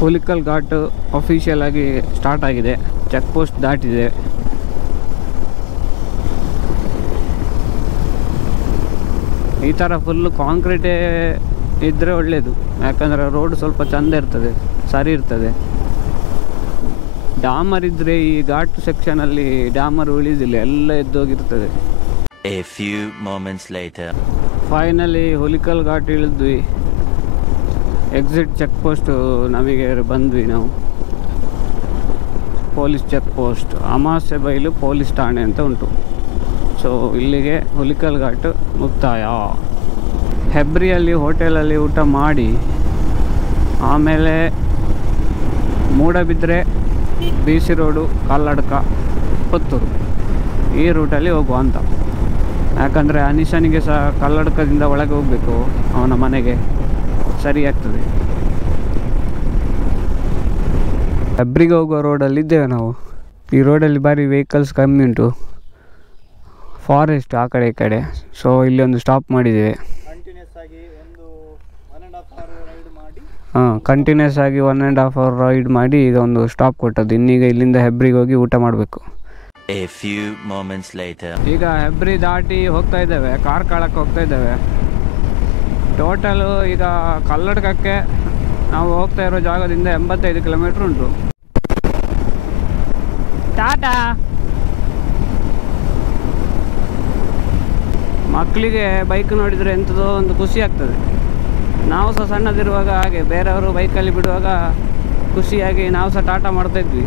Hulikal ghat official ಆಗಿ start ಆಗಿದೆ. Check post ದಾಟಿದೆ. ಈ ಥರ ಫುಲ್ಲು ಕಾಂಕ್ರೀಟೇ ಇದ್ದರೆ ಒಳ್ಳೆಯದು, ಯಾಕಂದರೆ ರೋಡ್ ಸ್ವಲ್ಪ ಚೆಂದ ಇರ್ತದೆ, ಸರಿ ಇರ್ತದೆ. ಡಾಮರ್ ಇದ್ದರೆ ಈ ಘಾಟ್ ಸೆಕ್ಷನಲ್ಲಿ ಡಾಮರ್ ಉಳಿದಿಲ್ಲ, ಎಲ್ಲ ಎದ್ದೋಗಿರ್ತದೆ. A few moments later. Finally Hulikal Ghat ಇಳಿದ್ವಿ. ಎಕ್ಸಿಟ್ ಚೆಕ್ ಪೋಸ್ಟು ನಮಗೆ ಬಂದ್ವಿ ನಾವು. ಪೊಲೀಸ್ ಚೆಕ್ ಪೋಸ್ಟ್ ಅಮಾವಾಸ್ಯೆ ಬೈಲು ಪೊಲೀಸ್ ಠಾಣೆ ಅಂತ ಉಂಟು. ಸೊ ಇಲ್ಲಿಗೆ ಹುಲಿಕಲ್ ಘಾಟ್ ಮುಕ್ತಾಯ. ಹೆಬ್ರಿಯಲ್ಲಿ ಹೋಟೆಲಲ್ಲಿ ಊಟ ಮಾಡಿ ಆಮೇಲೆ ಮೂಡಬಿದ್ರೆ, BC ರೋಡು, ಕಲ್ಲಡ್ಕ, ಪುತ್ತೂರು ಈ ರೂಟಲ್ಲಿ ಹೋಗುವ ಅಂತ. ಯಾಕಂದರೆ ಅನಿಶನಿಗೆ ಸಹ ಕಲ್ಲಡ್ಕದಿಂದ ಒಳಗೆ ಹೋಗಬೇಕು, ಅವನ ಮನೆಗೆ ಸರಿ ಆಗ್ತದೆ. ಹೆಬ್ರಿಗೆ ಹೋಗುವ ರೋಡಲ್ಲಿದ್ದೇವೆ ನಾವು. ಈ ರೋಡಲ್ಲಿ ಭಾರಿ ವೆಹಿಕಲ್ಸ್ ಕಮ್ಮಿ ಉಂಟು, ಫಾರೆಸ್ಟ್ ಆ ಕಡೆ ಈ ಕಡೆ. ಸೊ ಇಲ್ಲಿ ಒಂದು ಸ್ಟಾಪ್ ಮಾಡಿದ್ದೇವೆ. ಕಂಟಿನ್ಯೂಸ್ ಆಗಿ 1.5 hour ರೈಡ್ ಮಾಡಿ ಈಗ ಒಂದು ಸ್ಟಾಪ್ ಕೊಟ್ಟದ್ದು. ಇನ್ನೀಗ ಇಲ್ಲಿಂದ ಹೆಬ್ರಿಗೆ ಹೋಗಿ ಊಟ ಮಾಡಬೇಕು. A few moments later. ಈಗ ಹೆಬ್ರಿ ದಾಟಿ ಹೋಗ್ತಾ ಇದ್ದೇವೆ, ಕಾರ್ಕಳಕ್ಕೆ ಹೋಗ್ತಾ ಇದ್ದೇವೆ. ಟೋಟಲು ಈಗ ಕಲ್ಲಡ್ಕಕ್ಕೆ ನಾವು ಹೋಗ್ತಾ ಇರೋ ಜಾಗದಿಂದ 85 ಕಿಲೋಮೀಟ್ರ್ ಉಂಟು. ಟಾಟಾ. ಮಕ್ಕಳಿಗೆ ಬೈಕ್ ನೋಡಿದರೆ ಎಂಥದೋ ಒಂದು ಖುಷಿ ಆಗ್ತದೆ. ನಾವು ಸಹ ಸಣ್ಣದಿರುವಾಗ ಹಾಗೆ ಬೇರೆಯವರು ಬೈಕಲ್ಲಿ ಬಿಡುವಾಗ ಖುಷಿಯಾಗಿ ನಾವು ಸಹ ಟಾಟಾ ಮಾಡ್ತಾಯಿದ್ವಿ.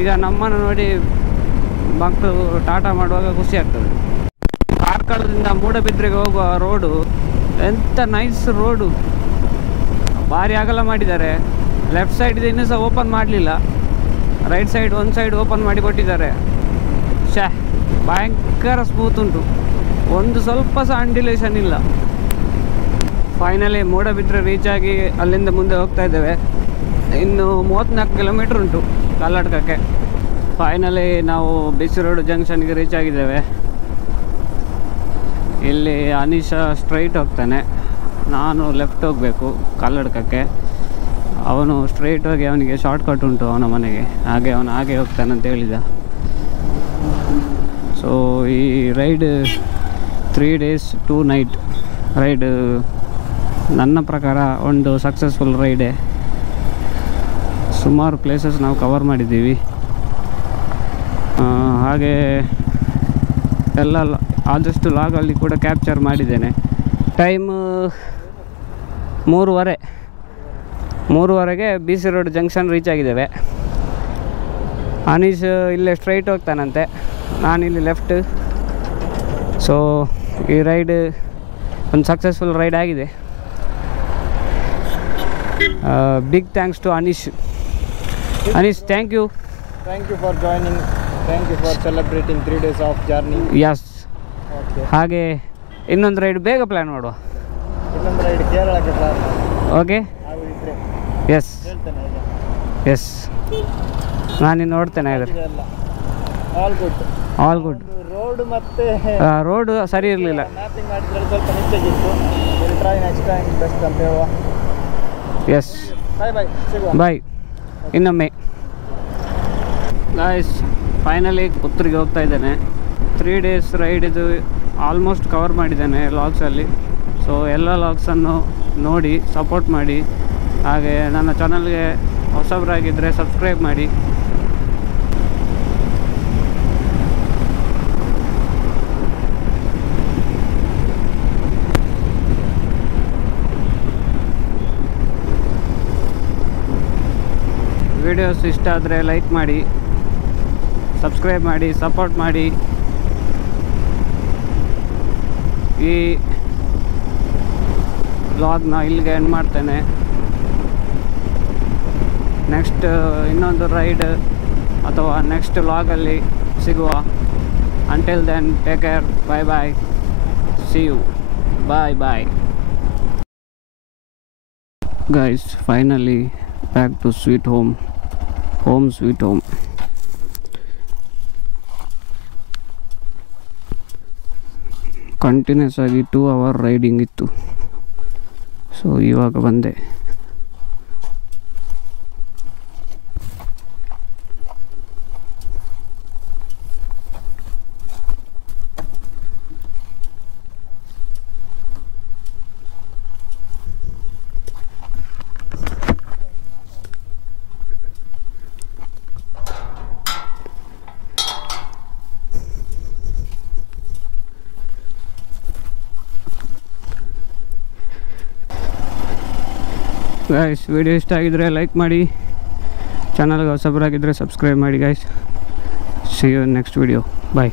ಈಗ ನಮ್ಮನ್ನು ನೋಡಿ ಮಕ್ಕಳು ಟಾಟಾ ಮಾಡುವಾಗ ಖುಷಿ ಆಗ್ತದೆ. ಕಾರ್ಕಳದಿಂದ ಮೂಡಬಿದ್ರೆಗೆ ಹೋಗುವ ರೋಡು ಎಂಥ ನೈಸ್ ರೋಡು, ಭಾರಿ ಅಗಲ ಮಾಡಿದ್ದಾರೆ. ಲೆಫ್ಟ್ ಸೈಡ್ ಇನ್ನೂ ಸಹ ಓಪನ್ ಮಾಡಲಿಲ್ಲ, ರೈಟ್ ಸೈಡ್ ಒಂದು ಸೈಡ್ ಓಪನ್ ಮಾಡಿ ಕೊಟ್ಟಿದ್ದಾರೆ. ಭಯಂಕರ ಸ್ಮೂತ್ ಉಂಟು, ಒಂದು ಸ್ವಲ್ಪ ಸಹ ಅಂಡಿಲೇಷನ್ ಇಲ್ಲ. ಫೈನಲಿ ಮೂಡಬಿದ್ರೆ ರೀಚ್ ಆಗಿ ಅಲ್ಲಿಂದ ಮುಂದೆ ಹೋಗ್ತಾ ಇದ್ದೇವೆ. ಇನ್ನು 34 ಕಿಲೋಮೀಟ್ರ್ ಉಂಟು ಕಲ್ಲಡ್ಕಕ್ಕೆ. ಫೈನಲಿ ನಾವು BC ರೋಡ್ ಜಂಕ್ಷನ್ಗೆ ರೀಚ್ ಆಗಿದ್ದೇವೆ. ಇಲ್ಲಿ ಅನೀಶ ಸ್ಟ್ರೈಟ್ ಹೋಗ್ತಾನೆ, ನಾನು ಲೆಫ್ಟ್ ಹೋಗಬೇಕು ಕಲ್ಲಡ್ಕಕ್ಕೆ. ಅವನು ಸ್ಟ್ರೈಟ್ ಹೋಗಿ ಅವನಿಗೆ ಶಾರ್ಟ್ ಕಟ್ ಉಂಟು ಅವನ ಮನೆಗೆ, ಹಾಗೆ ಅವನು ಹಾಗೆ ಹೋಗ್ತಾನೆ ಅಂತ ಹೇಳಿದ. ಸೊ ಈ ರೈಡ್ 3 days 2 night ರೈಡ್ ನನ್ನ ಪ್ರಕಾರ ಒಂದು ಸಕ್ಸಸ್ಫುಲ್ ರೈಡೇ. ಸುಮಾರು ಪ್ಲೇಸಸ್ ನಾವು ಕವರ್ ಮಾಡಿದ್ದೀವಿ. ಹಾಗೆ ಎಲ್ಲ ಆದಷ್ಟು ಲಾಗಲ್ಲಿ ಕೂಡ ಕ್ಯಾಪ್ಚರ್ ಮಾಡಿದ್ದೇನೆ. ಟೈಮ್ 3:30ಗೆ BC ರೋಡ್ ಜಂಕ್ಷನ್ ರೀಚ್ ಆಗಿದ್ದೇವೆ. ಅನೀಶ್ ಇಲ್ಲೇ ಸ್ಟ್ರೈಟ್ ಹೋಗ್ತಾನಂತೆ, ನಾನಿಲ್ಲಿ ಲೆಫ್ಟ್. ಸೊ ಈ ರೈಡ್ ಒಂದು ಸಕ್ಸಸ್ಫುಲ್ ರೈಡ್ ಆಗಿದೆ. Big thanks to Anish. Thank you for joining. Thank you for celebrating 3 days of journey. Yes. ಹಾಗೆ ಇನ್ನೊಂದು ರೈಡ್ ಬೇಗ ಪ್ಲ್ಯಾನ್ ಮಾಡುವ. ಇನ್ನೊಂದು ರೈಡ್ ಕೇರಳಕ್ಕೆ ಪ್ಲಾನ್. ಓಕೆ. ಎಸ್ ಎಸ್, ನಾನಿನ್ನು ನೋಡ್ತೇನೆ. All good. ರೋಡ್ ಮತ್ತೆ ರೋಡ್ ಸರಿ ಇರಲಿಲ್ಲ. ಮ್ಯಾಪಿಂಗ್ ಮಾಡಿದ್ರೆ ಸ್ವಲ್ಪ ಮಿಸ್ಟೇಕ್ ಇತ್ತು. ಟ್ರೈ ನೆಕ್ಸ್ಟ್ ಟೈಮ್ ಬೆಸ್ಟ್ ಅಂತ ಹೇಳುವ. ಎಸ್, ಬಾಯ್ ಸಿಗುವ. ಬಾಯ್ ಇನ್ನೊಮ್ಮೆ. ಗಾಯ್ಸ್, ಫೈನಲಿ ಪುತ್ತೂರಿಗೆ ಹೋಗ್ತಾ ಇದ್ದೇನೆ. 3 days ರೈಡ್ ಇದು ಆಲ್ಮೋಸ್ಟ್ ಕವರ್ ಮಾಡಿದ್ದೇನೆ ಲಾಗ್ಸಲ್ಲಿ. ಸೊ ಎಲ್ಲ ಲಾಗ್ಸನ್ನು ನೋಡಿ ಸಪೋರ್ಟ್ ಮಾಡಿ. ಹಾಗೆ ನನ್ನ ಚಾನಲ್ಗೆ ಹೊಸಬರಾಗಿದ್ದರೆ ಸಬ್ಸ್ಕ್ರೈಬ್ ಮಾಡಿ. ವಿಡಿಯೋಸ್ ಇಷ್ಟ ಆದರೆ ಲೈಕ್ ಮಾಡಿ, ಸಬ್ಸ್ಕ್ರೈಬ್ ಮಾಡಿ, ಸಪೋರ್ಟ್ ಮಾಡಿ. ಈ ವ್ಲಾಗ್ನ ಇಲ್ಲಿಗೆ ಎಂಡ್ ಮಾಡ್ತೇನೆ. ನೆಕ್ಸ್ಟ್ ಇನ್ನೊಂದು ರೈಡ್ ಅಥವಾ ನೆಕ್ಸ್ಟ್ ವ್ಲಾಗಲ್ಲಿ ಸಿಗುವ. Until then take care, bye bye, see you, bye bye. Guys, finally back to sweet home sweet home. Continuous ಆಗಿ 2 hour ರೈಡಿಂಗ್ ಇತ್ತು. ಸೊ ಇವಾಗ ಬಂದೆ. ಗಾಯ್ಸ್ ವಿಡಿಯೋ ಇಷ್ಟ ಆಗಿದ್ರೆ ಲೈಕ್ ಮಾಡಿ, ಚಾನಲ್ಗೆ ಹೊಸಬರಾಗಿದ್ದರೆ ಸಬ್ಸ್ಕ್ರೈಬ್ ಮಾಡಿ guys. See you next video. Bye.